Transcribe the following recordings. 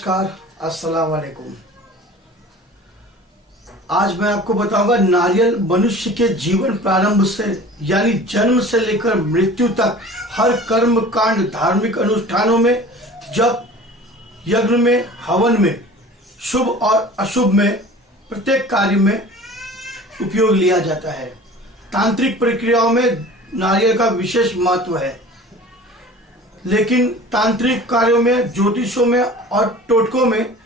नमस्कार, अस्सलाम वालेकुम। आज मैं आपको बताऊंगा नारियल मनुष्य के जीवन प्रारंभ से यानी जन्म से लेकर मृत्यु तक हर कर्म कांड, धार्मिक अनुष्ठानों में, जब यज्ञ में, हवन में, शुभ और अशुभ में, प्रत्येक कार्य में उपयोग लिया जाता है। तांत्रिक प्रक्रियाओं में नारियल का विशेष महत्व है, लेकिन तांत्रिक कार्यों में, ज्योतिषों में और टोटकों में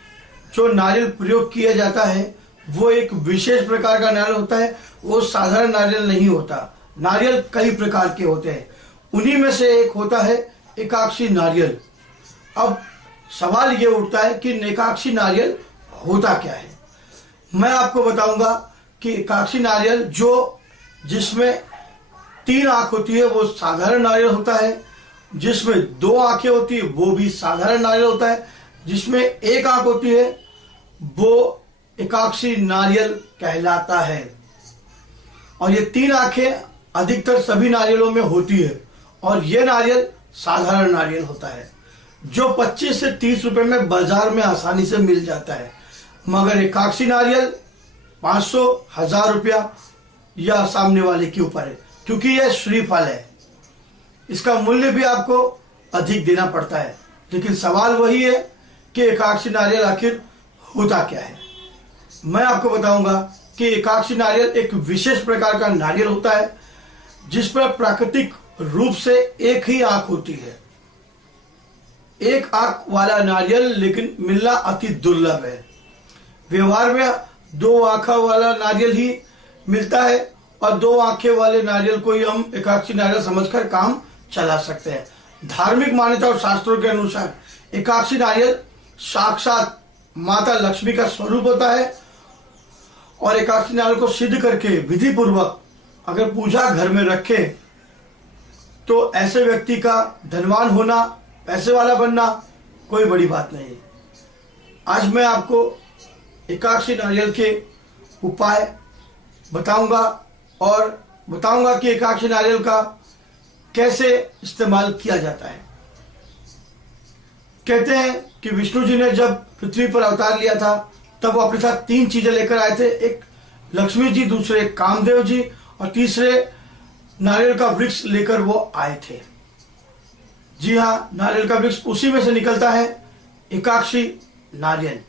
जो नारियल प्रयोग किया जाता है वो एक विशेष प्रकार का नारियल होता है। वो साधारण नारियल नहीं होता। नारियल कई प्रकार के होते हैं, उन्हीं में से एक होता है एकाक्षी नारियल। अब सवाल ये उठता है कि एकाक्षी नारियल होता क्या है। मैं आपको बताऊंगा कि एकाक्षी नारियल जिसमें 3 आंख होती है वो साधारण नारियल होता है, जिसमें 2 आंखें होती है वो भी साधारण नारियल होता है, जिसमें 1 आंख होती है वो एकाक्षी नारियल कहलाता है। और ये 3 आंखें अधिकतर सभी नारियलों में होती है और ये नारियल साधारण नारियल होता है जो 25 से 30 रुपए में बाजार में आसानी से मिल जाता है। मगर एकाक्षी नारियल 500, 1000 रुपया या सामने वाले के ऊपर है, क्योंकि यह श्रीफल है। इसका मूल्य भी आपको अधिक देना पड़ता है। लेकिन सवाल वही है कि एकाक्षी नारियल आखिर होता क्या है। मैं आपको बताऊंगा कि एकाक्षी नारियल एक विशेष प्रकार का नारियल होता है जिस पर प्राकृतिक रूप से एक ही आंख होती है। एक आंख वाला नारियल लेकिन मिलना अति दुर्लभ है। व्यवहार में 2 आंखों वाला नारियल ही मिलता है और 2 आंखें वाले नारियल को ही हम एकाक्षी नारियल समझकर काम चला सकते हैं। धार्मिक मान्यता और शास्त्रों के अनुसार एकाक्षी नारियल साक्षात माता लक्ष्मी का स्वरूप होता है और एकाक्षी नारियल को सिद्ध करके विधि पूर्वक अगर पूजा घर में रखे तो ऐसे व्यक्ति का धनवान होना, पैसे वाला बनना कोई बड़ी बात नहीं। आज मैं आपको एकाक्षी नारियल के उपाय बताऊंगा और बताऊंगा कि एकाक्षी नारियल का कैसे इस्तेमाल किया जाता है। कहते हैं कि विष्णु जी ने जब पृथ्वी पर अवतार लिया था तब वो अपने साथ 3 चीजें लेकर आए थे। एक लक्ष्मी जी, दूसरे कामदेव जी और तीसरे नारियल का वृक्ष लेकर वो आए थे। जी हाँ, नारियल का वृक्ष उसी में से निकलता है, एकाक्षी नारियल।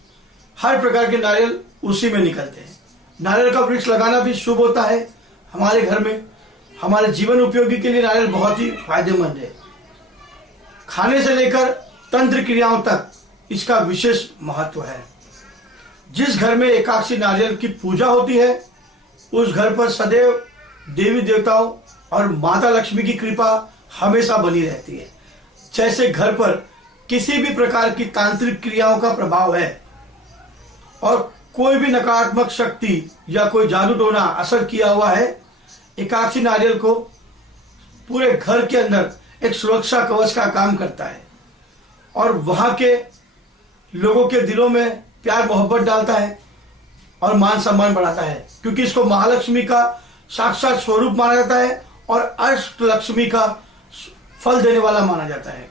हर प्रकार के नारियल उसी में निकलते हैं। नारियल का वृक्ष लगाना भी शुभ होता है। हमारे घर में हमारे जीवन उपयोगी के लिए नारियल बहुत ही फायदेमंद है। खाने से लेकर तंत्र क्रियाओं तक इसका विशेष महत्व है। जिस घर में एकाक्षी नारियल की पूजा होती है उस घर पर सदैव देवी देवताओं और माता लक्ष्मी की कृपा हमेशा बनी रहती है। जैसे घर पर किसी भी प्रकार की तांत्रिक क्रियाओं का प्रभाव है और कोई भी नकारात्मक शक्ति या कोई जादू टोना असर किया हुआ है, एकाक्षी नारियल को पूरे घर के अंदर एक सुरक्षा कवच का काम करता है और वहां के लोगों के दिलों में प्यार मोहब्बत डालता है और मान सम्मान बढ़ाता है, क्योंकि इसको महालक्ष्मी का साक्षात स्वरूप माना जाता है और अष्ट लक्ष्मी का फल देने वाला माना जाता है।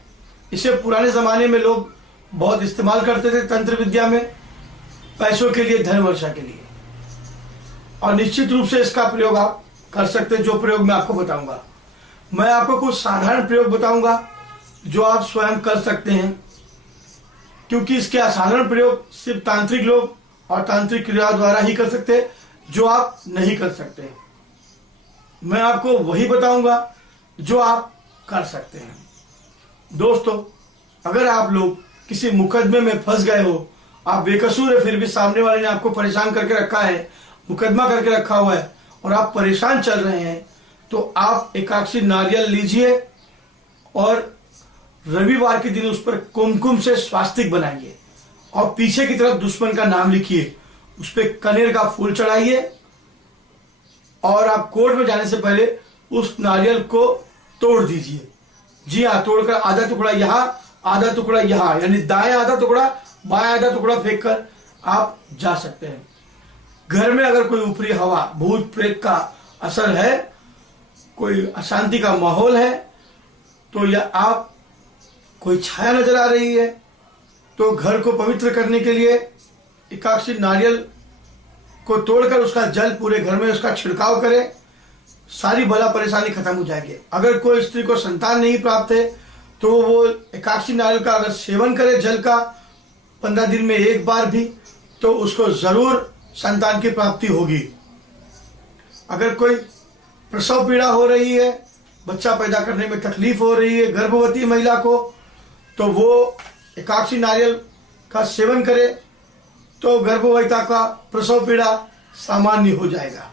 इसे पुराने जमाने में लोग बहुत इस्तेमाल करते थे तंत्र विद्या में, पैसों के लिए, धन वर्षा के लिए। और निश्चित रूप से इसका प्रयोग आप कर सकते हैं, जो प्रयोग मैं आपको बताऊंगा। मैं आपको कुछ साधारण प्रयोग बताऊंगा जो आप स्वयं कर सकते हैं, क्योंकि इसके असाधारण प्रयोग सिर्फ तांत्रिक लोग और तांत्रिक क्रिया द्वारा ही कर सकते हैं, जो आप नहीं कर सकते। मैं आपको वही बताऊंगा जो आप कर सकते हैं। दोस्तों, अगर आप लोग किसी मुकदमे में फंस गए हो, आप बेकसूर है, फिर भी सामने वाले ने आपको परेशान करके रखा है, मुकदमा करके रखा हुआ है और आप परेशान चल रहे हैं, तो आप एकाक्षी नारियल लीजिए और रविवार के दिन उस पर कुमकुम से स्वास्तिक बनाइए और पीछे की तरफ दुश्मन का नाम लिखिए, उस पर कनेर का फूल चढ़ाइए और आप कोर्ट में जाने से पहले उस नारियल को तोड़ दीजिए। जी हाँ, तोड़कर आधा टुकड़ा यहाँ, आधा टुकड़ा यहाँ, यानी दाएं आधा टुकड़ा, बाएं आधा टुकड़ा फेंक कर आप जा सकते हैं। घर में अगर कोई ऊपरी हवा, भूत प्रेत का असर है, कोई अशांति का माहौल है, तो या आप कोई छाया नजर आ रही है तो घर को पवित्र करने के लिए एकाक्षी नारियल को तोड़कर उसका जल पूरे घर में उसका छिड़काव करे, सारी बला परेशानी खत्म हो जाएगी। अगर कोई स्त्री को संतान नहीं प्राप्त है तो वो एकाक्षी नारियल का अगर सेवन करे जल का 15 दिन में एक बार भी, तो उसको जरूर संतान की प्राप्ति होगी। अगर कोई प्रसव पीड़ा हो रही है, बच्चा पैदा करने में तकलीफ हो रही है गर्भवती महिला को, तो वो एकाक्षी नारियल का सेवन करे तो गर्भवती का प्रसव पीड़ा सामान्य हो जाएगा।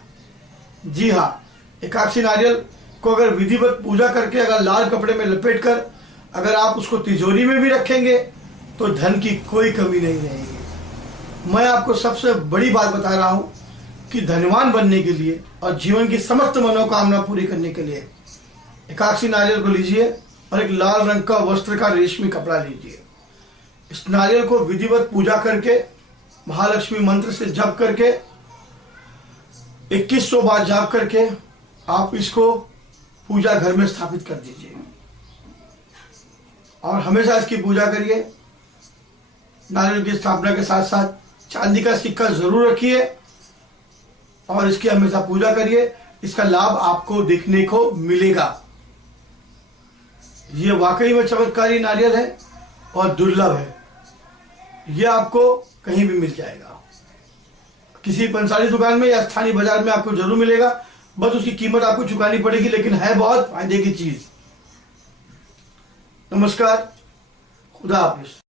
जी हाँ, एकाक्षी नारियल को अगर विधिवत पूजा करके अगर लाल कपड़े में लपेटकर अगर आप उसको तिजोरी में भी रखेंगे तो धन की कोई कमी नहीं रहेगी। मैं आपको सबसे बड़ी बात बता रहा हूं कि धनवान बनने के लिए और जीवन की समस्त मनोकामना पूरी करने के लिए एकाक्षी नारियल को लीजिए और एक लाल रंग का वस्त्र का रेशमी कपड़ा लीजिए। इस नारियल को विधिवत पूजा करके महालक्ष्मी मंत्र से जप करके 2100 बार जाप करके आप इसको पूजा घर में स्थापित कर दीजिए और हमेशा इसकी पूजा करिए। नारियल की स्थापना के साथ साथ चांदी का सिक्का जरूर रखिए और इसकी हमेशा पूजा करिए। इसका लाभ आपको देखने को मिलेगा। ये वाकई में चमत्कारी नारियल है और दुर्लभ है। यह आपको कहीं भी मिल जाएगा, किसी पंसारी दुकान में या स्थानीय बाजार में आपको जरूर मिलेगा। बस उसकी कीमत आपको चुकानी पड़ेगी, लेकिन है बहुत फायदे की चीज। नमस्कार, खुदा हाफिज।